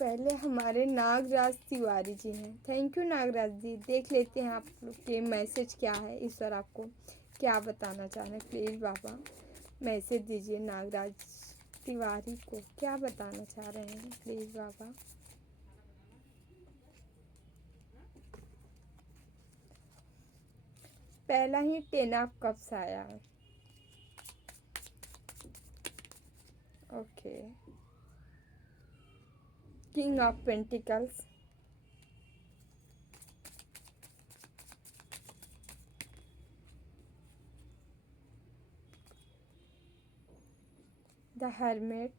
पहले हमारे नागराज तिवारी जी हैं। थैंक यू नागराज जी। देख लेते हैं आप लोग के मैसेज क्या है, ईश्वर आपको क्या बताना चाह रहे हैं। प्लीज़ बाबा मैसेज दीजिए नागराज तिवारी को, क्या बताना चाह रहे हैं प्लीज़ बाबा। पहला ही 10 ऑफ कप्स आया है, okay. King of pentacles, the hermit,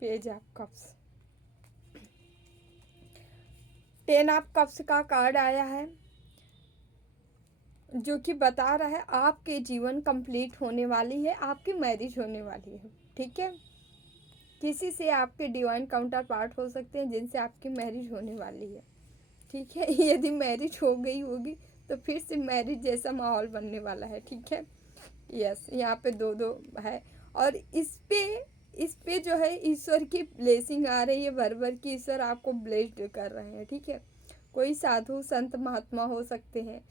page of cups, 10 of cups का कार्ड आया है, जो कि बता रहा है आपके जीवन कंप्लीट होने वाली है, आपकी मैरिज होने वाली है। ठीक है, किसी से आपके डिवाइन काउंटर पार्ट हो सकते हैं जिनसे आपकी मैरिज होने वाली है। ठीक है, यदि मैरिज हो गई होगी तो फिर से मैरिज जैसा माहौल बनने वाला है। ठीक है, यस, यहाँ पे दो दो है, और इस पे जो है ईश्वर की ब्लेसिंग आ रही है, भर भर की ईश्वर आपको ब्लेस्ड कर रहे हैं। ठीक है, कोई साधु संत महात्मा हो सकते हैं,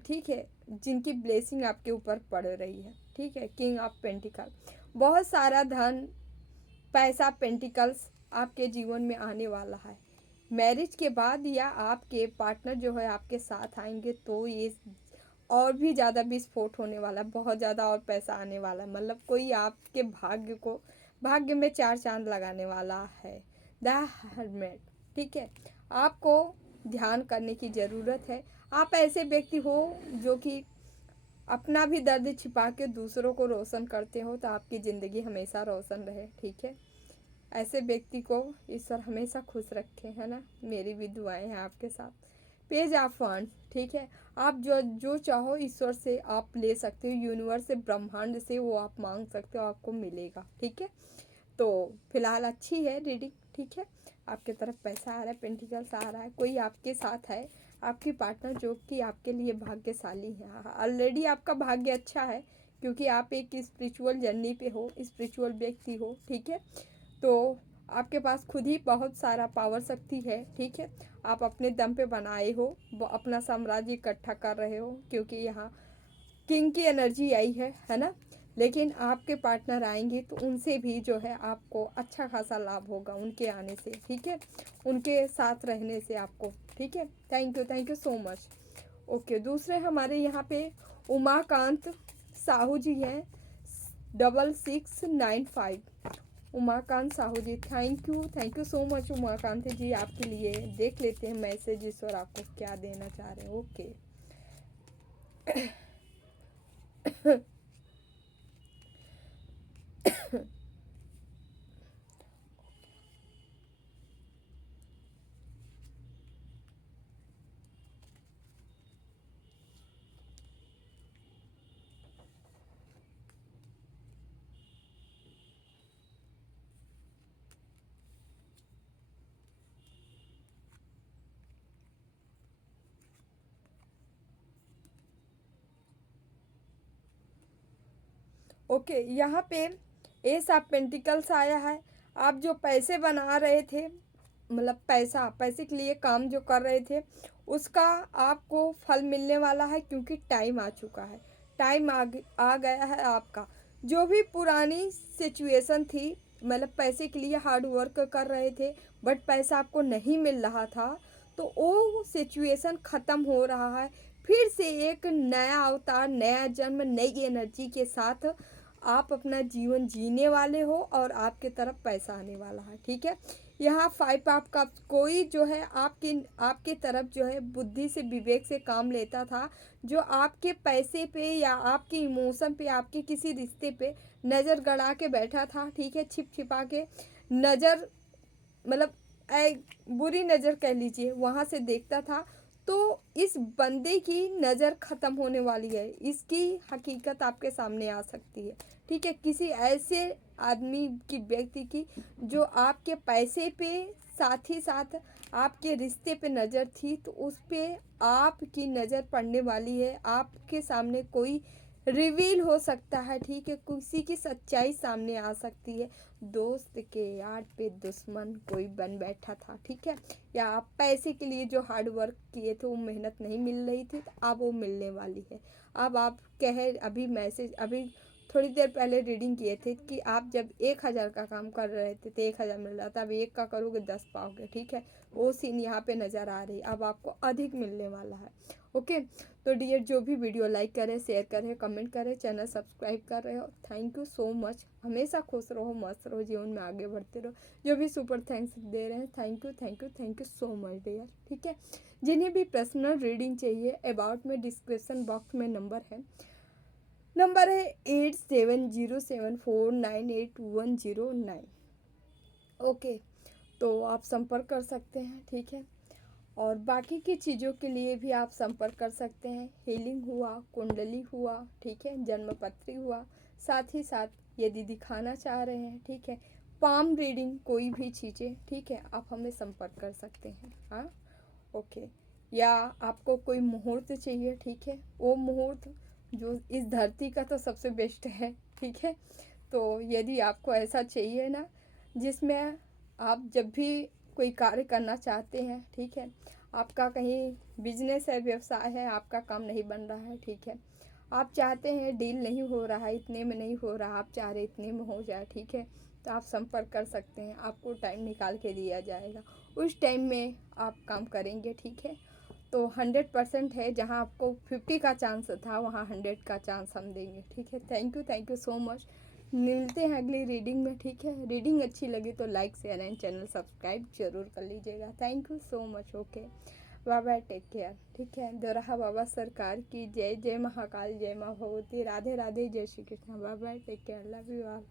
ठीक है, जिनकी ब्लेसिंग आपके ऊपर पड़ रही है। ठीक है, किंग ऑफ पेंटिकल, बहुत सारा धन पैसा पेंटिकल्स आपके जीवन में आने वाला है। मैरिज के बाद या आपके पार्टनर जो है आपके साथ आएंगे तो ये और भी ज़्यादा विस्फोट होने वाला है, बहुत ज़्यादा और पैसा आने वाला है। मतलब कोई आपके भाग्य में चार चांद लगाने वाला है। द हर्मिट, ठीक है, आपको ध्यान करने की ज़रूरत है। आप ऐसे व्यक्ति हो जो कि अपना भी दर्द छिपा के दूसरों को रोशन करते हो, तो आपकी ज़िंदगी हमेशा रोशन रहे। ठीक है, ऐसे व्यक्ति को ईश्वर हमेशा खुश रखे, है ना। मेरी भी दुआएं हैं आपके साथ। पेज ऑफ फंड, ठीक है, आप जो जो चाहो ईश्वर से आप ले सकते हो, यूनिवर्स से, ब्रह्मांड से, वो आप मांग सकते हो, आपको मिलेगा। ठीक है, तो फिलहाल अच्छी है रीडिंग। ठीक है, आपके तरफ पैसा आ रहा है, पेंटिकल्स आ रहा है, कोई आपके साथ है, आपकी पार्टनर जो कि आपके लिए भाग्यशाली है। ऑलरेडी आपका भाग्य अच्छा है, क्योंकि आप एक स्पिरिचुअल जर्नी पे हो, स्पिरिचुअल व्यक्ति हो। ठीक है, तो आपके पास खुद ही बहुत सारा पावर शक्ति है। ठीक है, आप अपने दम पे बनाए हो, वो अपना साम्राज्य इकट्ठा कर रहे हो, क्योंकि यहाँ किंग की एनर्जी आई है ना। लेकिन आपके पार्टनर आएंगे तो उनसे भी जो है आपको अच्छा खासा लाभ होगा उनके आने से। ठीक है, उनके साथ रहने से आपको। ठीक है, thank you so much. Okay, दूसरे हमारे यहाँ पे उमाकांत साहू जी हैं, 6695। Umakant Sahu ji, thank you so much Umakant ji, आपके लिए देख लेते हैं मैसेज ईश्वर आपको क्या देना चाह रहे हैं। ओके ओके, यहाँ पे एस ऑफ पेंटिकल्स आया है। आप जो पैसे बना रहे थे, मतलब पैसे के लिए काम जो कर रहे थे, उसका आपको फल मिलने वाला है, क्योंकि टाइम आ चुका है, टाइम आ गया है आपका। जो भी पुरानी सिचुएशन थी, मतलब पैसे के लिए हार्ड वर्क कर रहे थे बट पैसा आपको नहीं मिल रहा था, तो वो सिचुएशन ख़त्म हो रहा है। फिर से एक नया अवतार, नया जन्म, नई एनर्जी के साथ आप अपना जीवन जीने वाले हो, और आपके तरफ पैसा आने वाला है। ठीक है, यहाँ 5 ऑफ कप्स, कोई जो है आपके तरफ जो है बुद्धि से, विवेक से काम लेता था, जो आपके पैसे पे या आपके इमोशन पे, आपके किसी रिश्ते पे नज़र गड़ा के बैठा था। ठीक है, छिप छिपा के नज़र, मतलब बुरी नज़र कह लीजिए, वहाँ से देखता था। तो इस बंदे की नज़र ख़त्म होने वाली है, इसकी हकीकत आपके सामने आ सकती है। ठीक है, किसी ऐसे आदमी की, व्यक्ति की, जो आपके पैसे पे, साथ ही साथ आपके रिश्ते पे नज़र थी, तो उस पे आपकी नज़र पड़ने वाली है। आपके सामने कोई रिवील हो सकता है। ठीक है, किसी की सच्चाई सामने आ सकती है। दोस्त के यार पे दुश्मन कोई बन बैठा था। ठीक है, या आप पैसे के लिए जो हार्ड वर्क किए थे, वो मेहनत नहीं मिल रही थी, तो अब वो मिलने वाली है। अब आप अभी थोड़ी देर पहले रीडिंग किए थे कि आप जब 1000 का काम कर रहे थे तो 1000 मिल रहा था, अब 1 का करोगे 10 पाओगे। ठीक है, वो सीन यहाँ पे नज़र आ रही है, अब आपको अधिक मिलने वाला है। ओके, तो डियर, जो भी वीडियो लाइक करें, शेयर करें, कमेंट करें, चैनल सब्सक्राइब कर रहे हो, थैंक यू सो मच। हमेशा खुश रहो, मस्त रहो, जीवन में आगे बढ़ते रहो। जो भी सुपर थैंक्स दे रहे हैं, thank you so much dear. ठीक है, जिन्हें भी पर्सनल रीडिंग चाहिए, अबाउट में डिस्क्रिप्शन बॉक्स में नंबर है 8707498109। ओके, तो आप संपर्क कर सकते हैं, ठीक है। और बाकी की चीज़ों के लिए भी आप संपर्क कर सकते हैं। हीलिंग हुआ, कुंडली हुआ, ठीक है, जन्मपत्री हुआ, साथ ही साथ यदि दिखाना चाह रहे हैं, ठीक है, पाम रीडिंग, कोई भी चीज़ें, ठीक है, आप हमें संपर्क कर सकते हैं। हाँ, ओके। या आपको कोई मुहूर्त चाहिए, ठीक है, वो मुहूर्त जो इस धरती का तो सबसे बेस्ट है, ठीक है। तो यदि आपको ऐसा चाहिए ना, जिसमें आप जब भी कोई कार्य करना चाहते हैं, ठीक है, आपका कहीं बिजनेस है, व्यवसाय है, आपका काम नहीं बन रहा है, ठीक है, आप चाहते हैं डील नहीं हो रहा है, इतने में नहीं हो रहा, आप चाह रहे इतने में हो जाए, ठीक है, तो आप संपर्क कर सकते हैं, आपको टाइम निकाल के दिया जाएगा, उस टाइम में आप काम करेंगे, ठीक है। तो 100% है, जहां आपको 50 का चांस था वहां 100 का चांस हम देंगे, ठीक है। Thank you so much. मिलते हैं अगली रीडिंग में, ठीक है। रीडिंग अच्छी लगी तो like share and channel subscribe जरूर कर लीजिएगा। Thank you so much. Okay, bye bye, take care, ठीक है। दोराहा बाबा सरकार की जय। जय महाकाल, जय माँ भगवती, राधे राधे, जय Shri Krishna, bye bye, take care, love you all.